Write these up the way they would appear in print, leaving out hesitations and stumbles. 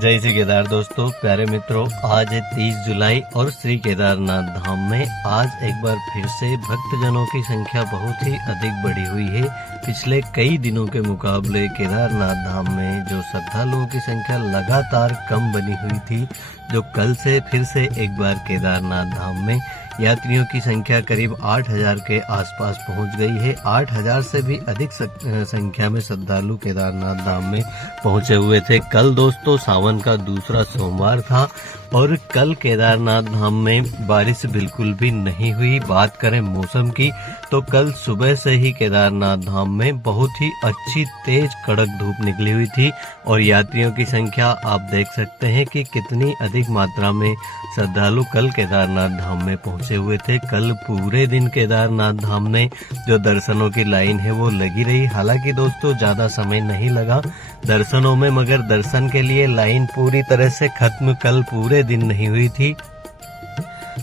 जय श्री केदार दोस्तों, प्यारे मित्रों, आज है 30 जुलाई और श्री केदारनाथ धाम में आज एक बार फिर से भक्तजनों की संख्या बहुत ही अधिक बढ़ी हुई है। पिछले कई दिनों के मुकाबले केदारनाथ धाम में जो श्रद्धालुओं की संख्या लगातार कम बनी हुई थी, जो कल से फिर से एक बार केदारनाथ धाम में यात्रियों की संख्या करीब 8000 के आसपास पहुंच गई है। 8000 से भी अधिक संख्या में श्रद्धालु केदारनाथ धाम में पहुंचे हुए थे। कल दोस्तों सावन का दूसरा सोमवार था और कल केदारनाथ धाम में बारिश बिल्कुल भी नहीं हुई। बात करें मौसम की तो कल सुबह से ही केदारनाथ धाम में बहुत ही अच्छी तेज कड़क धूप निकली हुई थी और यात्रियों की संख्या आप देख सकते हैं कि कितनी अधिक मात्रा में श्रद्धालु कल केदारनाथ धाम में पहुंचे हुए थे। कल पूरे दिन केदारनाथ धाम में जो दर्शनों की लाइन है वो लगी रही। हालांकि दोस्तों ज्यादा समय नहीं लगा दर्शनों में, मगर दर्शन के लिए लाइन पूरी तरह से खत्म कल पूरे दिन नहीं हुई थी।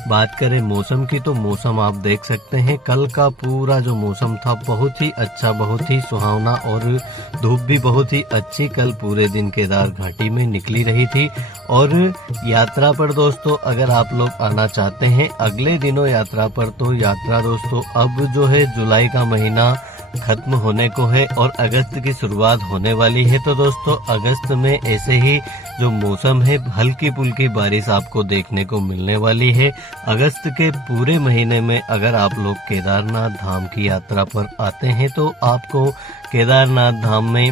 बात करें मौसम की तो मौसम आप देख सकते हैं कल का पूरा जो मौसम था बहुत ही अच्छा, बहुत ही सुहावना और धूप भी बहुत ही अच्छी कल पूरे दिन केदार घाटी में निकली रही थी। और यात्रा पर दोस्तों अगर आप लोग आना चाहते हैं अगले दिनों यात्रा पर, तो यात्रा दोस्तों अब जो है जुलाई का महीना खत्म होने को है और अगस्त की शुरुआत होने वाली है। तो दोस्तों अगस्त में ऐसे ही जो मौसम है हल्की फुल्की बारिश आपको देखने को मिलने वाली है। अगस्त के पूरे महीने में अगर आप लोग केदारनाथ धाम की यात्रा पर आते हैं तो आपको केदारनाथ धाम में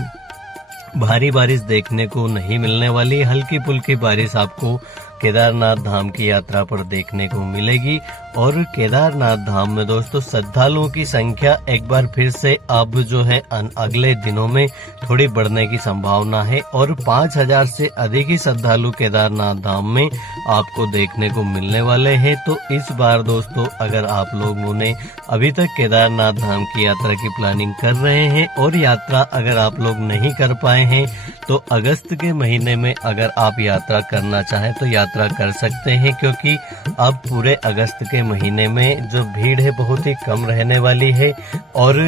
भारी बारिश देखने को नहीं मिलने वाली। हल्की फुल्की बारिश आपको केदारनाथ धाम की यात्रा पर देखने को मिलेगी। और केदारनाथ धाम में दोस्तों श्रद्धालुओं की संख्या एक बार फिर से अब जो है अगले दिनों में थोड़ी बढ़ने की संभावना है और 5000 से अधिक ही श्रद्धालु केदारनाथ धाम में आपको देखने को मिलने वाले हैं। तो इस बार दोस्तों अगर आप लोगों ने अभी तक केदारनाथ धाम की यात्रा की प्लानिंग कर रहे हैं और यात्रा अगर आप लोग नहीं कर पाए हैं तो अगस्त के महीने में अगर आप यात्रा करना चाहें तो यात्रा कर सकते हैं, क्योंकि अब पूरे अगस्त के महीने में जो भीड़ है बहुत ही कम रहने वाली है। और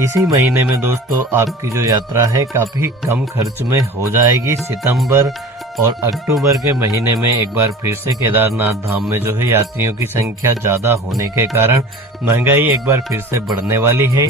इसी महीने में दोस्तों आपकी जो यात्रा है काफी कम खर्च में हो जाएगी। सितंबर और अक्टूबर के महीने में एक बार फिर से केदारनाथ धाम में जो है यात्रियों की संख्या ज्यादा होने के कारण महंगाई एक बार फिर से बढ़ने वाली है।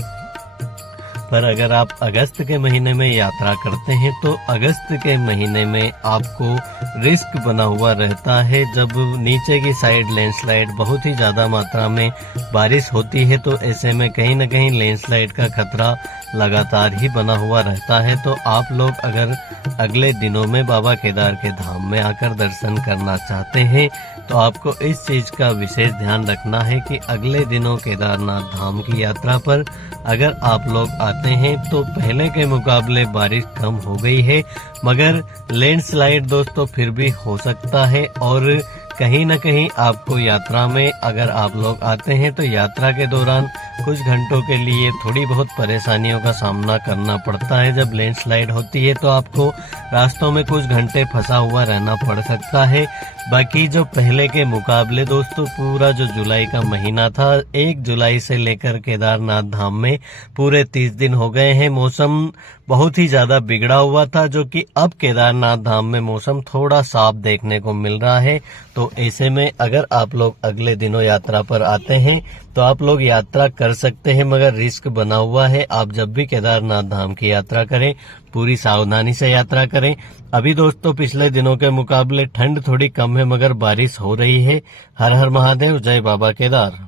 पर अगर आप अगस्त के महीने में यात्रा करते हैं तो अगस्त के महीने में आपको रिस्क बना हुआ रहता है। जब नीचे की साइड लैंडस्लाइड बहुत ही ज्यादा मात्रा में बारिश होती है तो ऐसे में कहीं न कहीं लैंडस्लाइड का खतरा लगातार ही बना हुआ रहता है। तो आप लोग अगर अगले दिनों में बाबा केदार के धाम में आकर दर्शन करना चाहते हैं तो आपको इस चीज का विशेष ध्यान रखना है कि अगले दिनों केदारनाथ धाम की यात्रा पर अगर आप लोग आते हैं तो पहले के मुकाबले बारिश कम हो गई है, मगर लैंडस्लाइड दोस्तों फिर भी हो सकता है। और कहीं न कहीं आपको यात्रा में अगर आप लोग आते हैं तो यात्रा के दौरान कुछ घंटों के लिए थोड़ी बहुत परेशानियों का सामना करना पड़ता है। जब लैंडस्लाइड होती है तो आपको रास्तों में कुछ घंटे फंसा हुआ रहना पड़ सकता है। बाकी जो पहले के मुकाबले दोस्तों पूरा जो जुलाई का महीना था, 1 जुलाई से लेकर केदारनाथ धाम में पूरे 30 दिन हो गए हैं। मौसम बहुत ही ज्यादा बिगड़ा हुआ था, जो कि अब केदारनाथ धाम में मौसम थोड़ा साफ देखने को मिल रहा है। तो ऐसे में अगर आप लोग अगले दिनों यात्रा पर आते हैं तो आप लोग यात्रा कर सकते हैं, मगर रिस्क बना हुआ है। आप जब भी केदारनाथ धाम की यात्रा करें पूरी सावधानी से यात्रा करें। अभी दोस्तों पिछले दिनों के मुकाबले ठंड थोड़ी कम है, मगर बारिश हो रही है। हर हर महादेव, जय बाबा केदार।